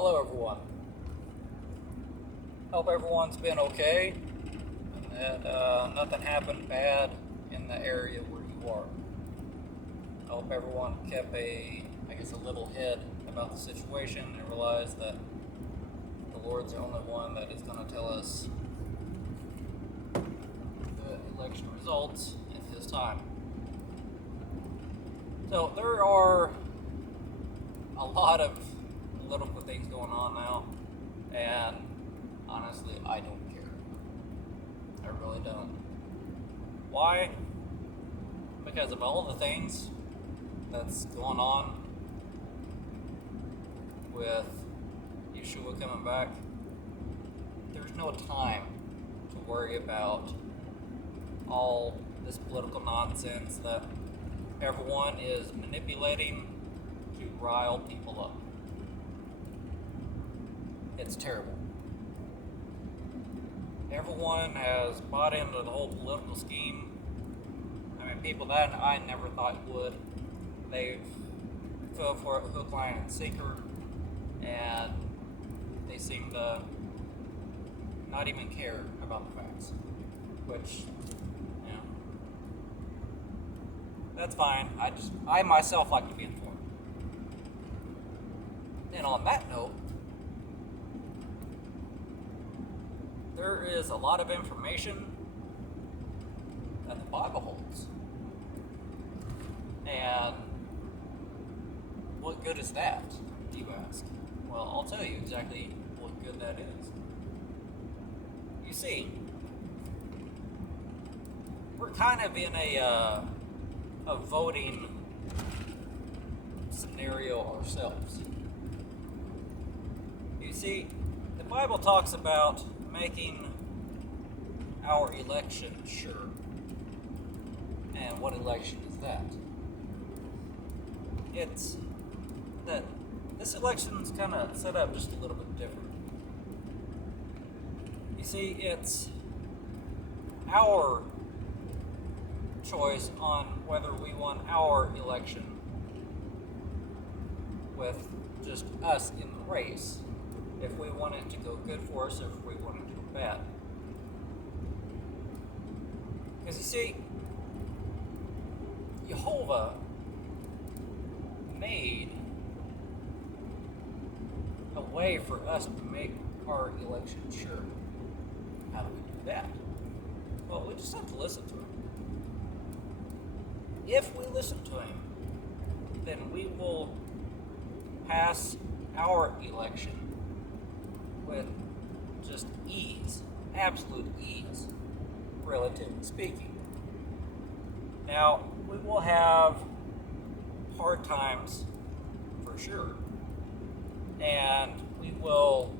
Hello, everyone. Hope everyone's been okay and that nothing happened bad in the area where you are. I hope everyone kept a level head about the situation and realized that the Lord's the only one that is going to tell us the election results in His time. So there are a lot of political things going on now, and honestly, I don't care. I really don't. Why? Because of all the things that's going on with Yeshua coming back, there's no time to worry about all this political nonsense that everyone is manipulating to rile people up. It's terrible. Everyone has bought into the whole political scheme. I mean, people that I never thought would. They've fell for it hook, line, and sinker, and they seem to not even care about the facts, which, you know, that's fine. I myself like to be informed. And on that note, there is a lot of information that the Bible holds. And what good is that, you ask? Well, I'll tell you exactly what good that is. You see, we're kind of in a voting scenario ourselves. You see, the Bible talks about making our election sure. And what election is that? It's that this election's kind of set up just a little bit different. You see, it's our choice on whether we want our election with just us in the race, if we want it to go good for us or if we want it to go bad. Because you see, Jehovah made a way for us to make our election sure. How do we do that? Well, we just have to listen to Him. If we listen to Him, then we will pass our election with just ease, absolute ease, relatively speaking. Now, we will have hard times for sure, and we will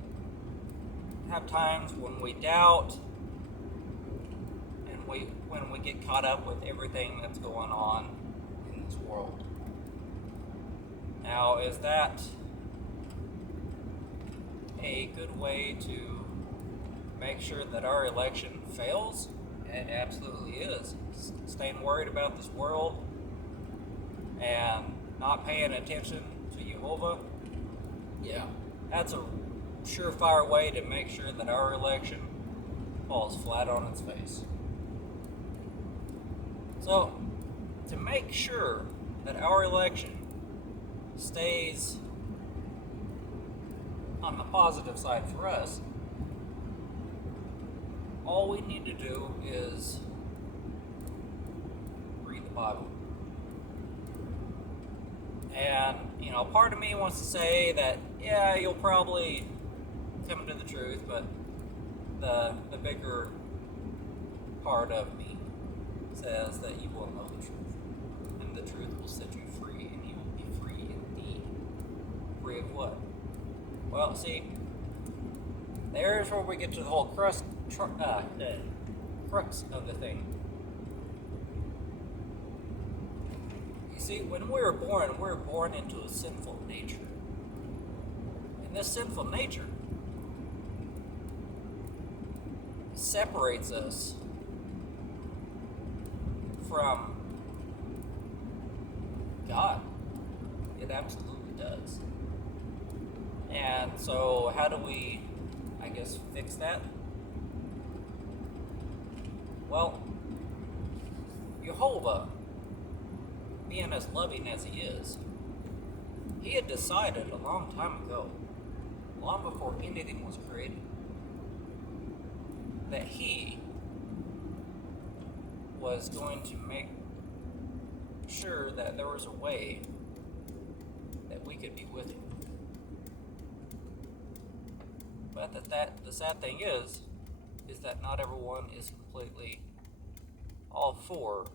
have times when we doubt and when we get caught up with everything that's going on in this world. Now, is that a good way to make sure that our election fails? It absolutely is. Staying worried about this world and not paying attention to Jehovah, yeah, that's a surefire way to make sure that our election falls flat on its face. So, to make sure that our election stays on the positive side for us, all we need to do is read the Bible. And, you know, part of me wants to say that, yeah, you'll probably come to the truth, but the bigger part of me says that you will know the truth. And the truth will set you free, and you will be free indeed. Free of what? Well, see, there's where we get to the whole crux of the thing. You see, when we're born into a sinful nature. And this sinful nature separates us from God. It absolutely does. And And so, how do we, I guess, fix that? Well, Jehovah, being as loving as he is, he had decided a long time ago, long before anything was created, that he was going to make sure that there was a way that we could be with him. But the sad thing is that not everyone is completely all for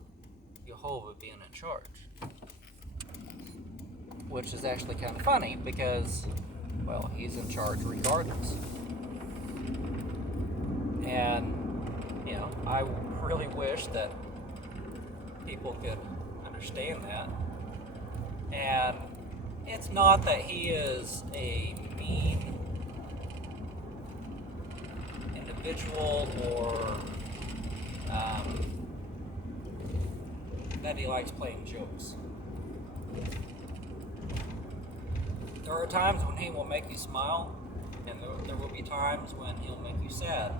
Jehovah being in charge. Which is actually kind of funny because, well, he's in charge regardless. And, I really wish that people could understand that. And it's not that he is a mean individual or that he likes playing jokes. There are times when he will make you smile, and there will be times when he'll make you sad.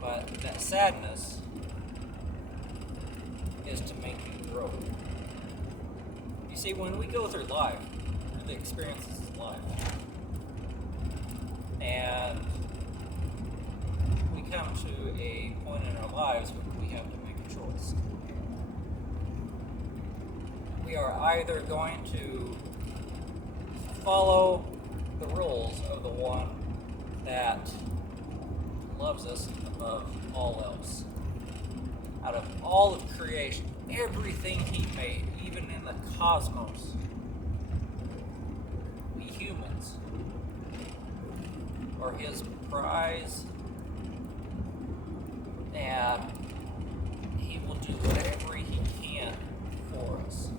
But that sadness is to make you grow. You see, when we go through life, through the experiences of life, and we come to a point in our lives where we have to make a choice. We are either going to follow the rules of the one that loves us above all else. Out of all of creation, everything he made, even in the cosmos, we humans are his prize, and he will do whatever he can for us.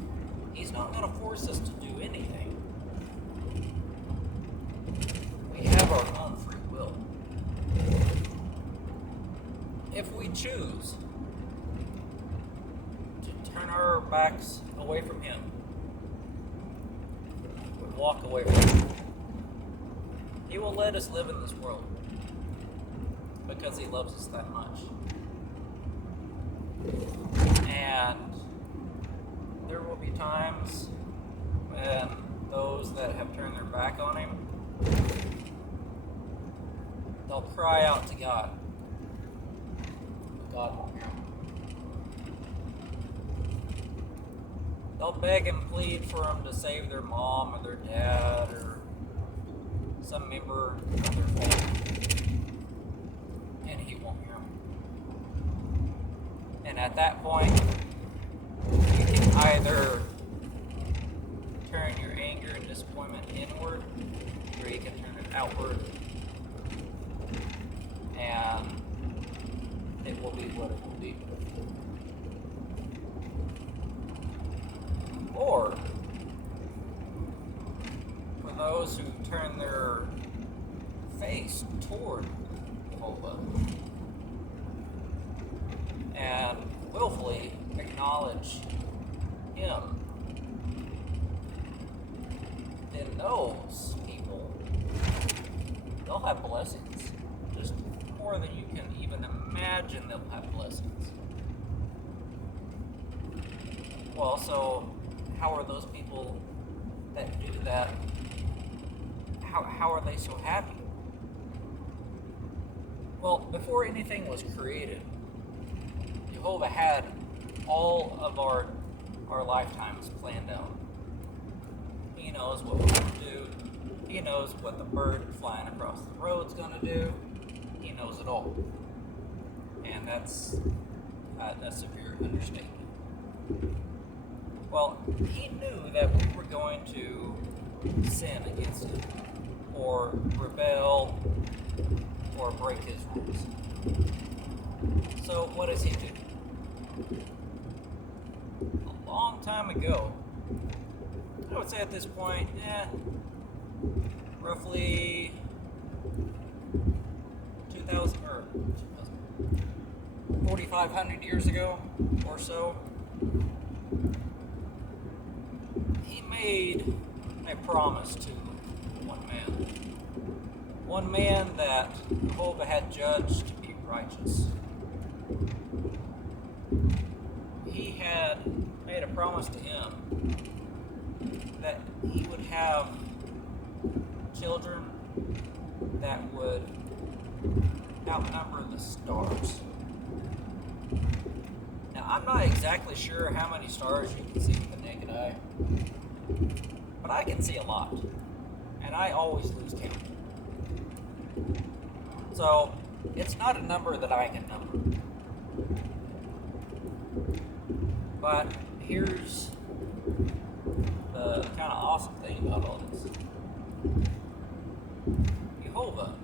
He's not going to force us to do anything. We have our own free will. If we choose to turn our backs away from him, we walk away from him, he will let us live in this world because he loves us that much. And there will be times when those that have turned their back on him, they'll cry out to God. God will hear them. They'll beg and plead for him to save their mom or their dad or some member of their family, and he won't hear them. And at that point, you can either turn your anger and disappointment inward, or you can turn it outward, and it will be what it will be. Or, for those who turn their face toward Jehovah and willfully acknowledge him, then those people, they'll have blessings. Just more than you can even imagine, they'll have blessings. Well, so how are those people that do that, how are they so happy? Well, before anything was created, Jehovah had all of our lifetimes planned out. He knows what we're going to do. He knows what the bird flying across the road's going to do. He knows it all. And that's a severe understatement. Well, he knew that we were going to sin against him, or rebel, or break his rules. So what does he do? A long time ago, I would say at this point, roughly 4,500 years ago or so, he made a promise to one man. one man that Jehovah had judged to be righteous. He had made a promise to him that he would have children that would outnumber the stars. Now, I'm not exactly sure how many stars you can see with the naked eye, but I can see a lot, and I always lose count. So, it's not a number that I can number. But here's the kind of awesome thing about all this. Jehovah,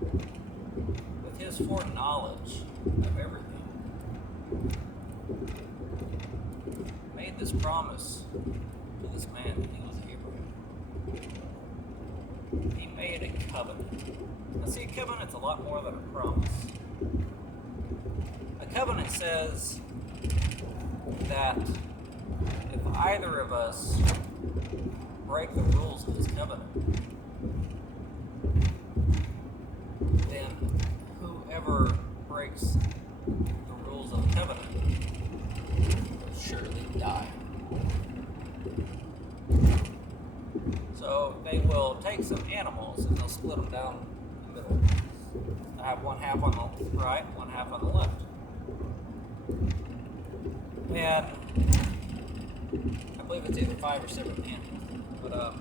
with his foreknowledge of everything, made this promise to this man when he was Abraham. He made a covenant. Now see, a covenant's a lot more than a promise. A covenant says that if either of us break the rules of this covenant, then whoever breaks the rules of the covenant will surely die. So they will take some animals and they'll split them down the middle. They'll have one half on the right, one half on the left. And I believe it's either 5 or 7 animals, but I'll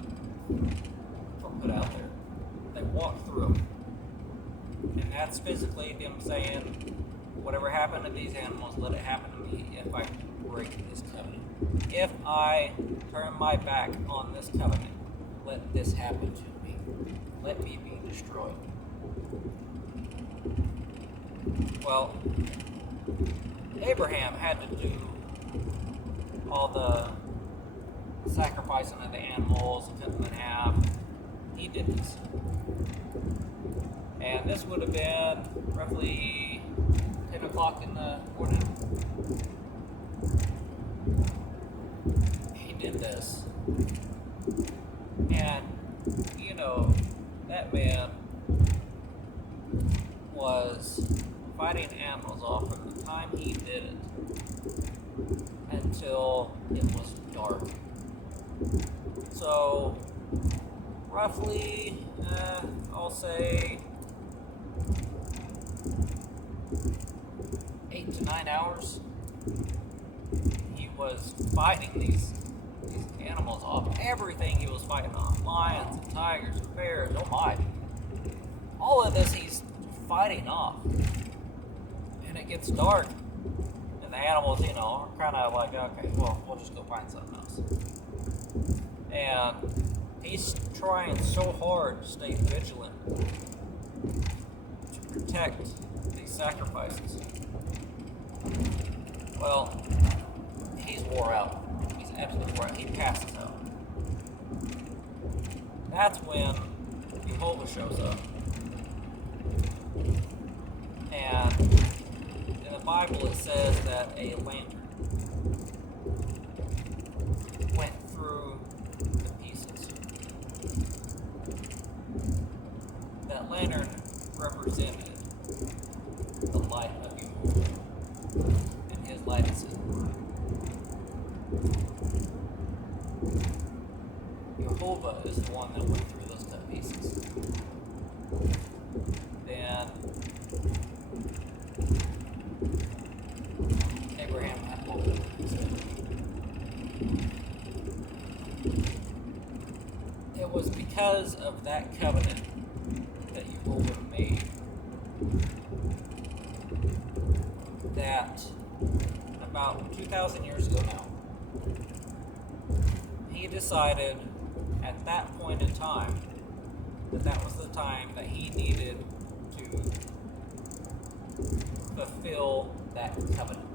put out there. They walk through them. And that's physically them saying, whatever happened to these animals, let it happen to me if I break this covenant. If I turn my back on this covenant, let this happen to me. Let me be destroyed. Well, Abraham had to do all the sacrificing of the animals and cutting them in half. He did this. And this would have been roughly 10 o'clock in the morning. He did this. And, you know, that man was fighting animals off from the time he did it until it was dark. So, roughly, I'll say 8 to 9 hours. He was fighting these animals off. Everything he was fighting off. Lions and tigers and bears. Oh my. All of this he's fighting off. And it gets dark. And the animals, you know, are kind of like, okay, well, we'll just go find something else. And he's trying so hard to stay vigilant to protect these sacrifices. Well, he's wore out. He's absolutely wore out. He passes out. That's when Jehovah shows up. And in the Bible it says that a lantern went through the pieces. That lantern represented the light of Jehovah. And his light is his word. Jehovah is the one that went through those cut pieces. Then Abraham had what he said. It was because of that covenant that Jehovah made that about 2,000 years ago now, he decided at that point in time that that was the time that he needed to fulfill that covenant.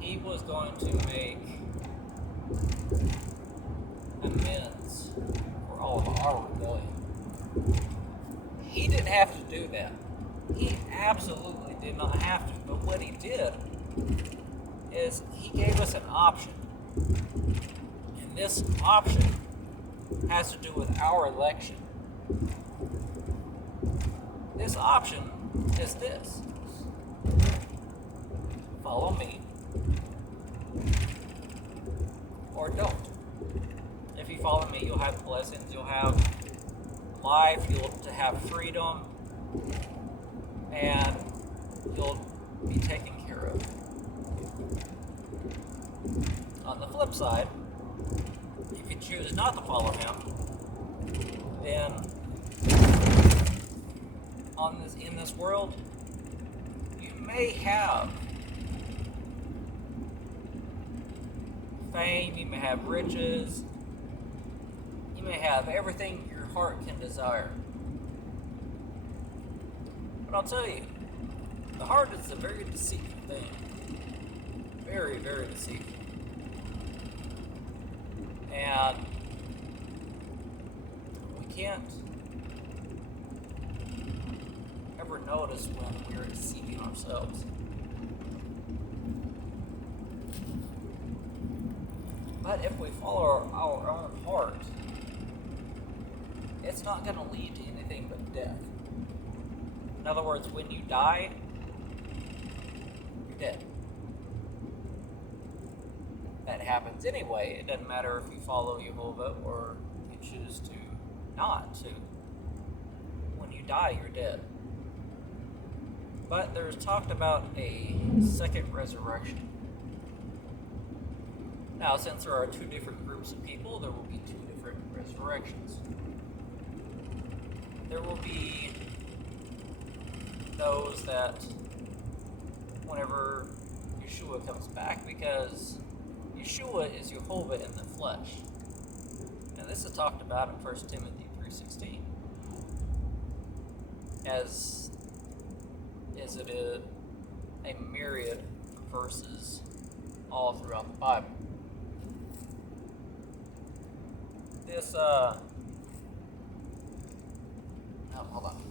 He was going to make amends for all of our rebellion. He didn't have to do that. He absolutely did not have to. But what he did is he gave us an option. And this option has to do with our election. This option is this. Follow me or don't. If you follow me, you'll have blessings, you'll have life, you'll have freedom, and you'll be taken care of. On the flip side, if you choose not to follow him, then in this world, you may have fame, you may have riches, you may have everything your heart can desire. But I'll tell you, the heart is a very deceitful thing. Very, very deceitful. And we can't ever notice when we're deceiving ourselves. But if we follow our own heart, it's not going to lead to anything but death. In other words, when you die, you're dead. That happens anyway. It doesn't matter if you follow Jehovah or you choose to not to. When you die, you're dead. But there's talked about a second resurrection. Now, since there are two different groups of people, there will be two different resurrections. There will be those that, whenever Yeshua comes back, because Yeshua is Jehovah in the flesh. And this is talked about in 1 Timothy 3:16. As it is a myriad of verses all throughout the Bible. This, hold on.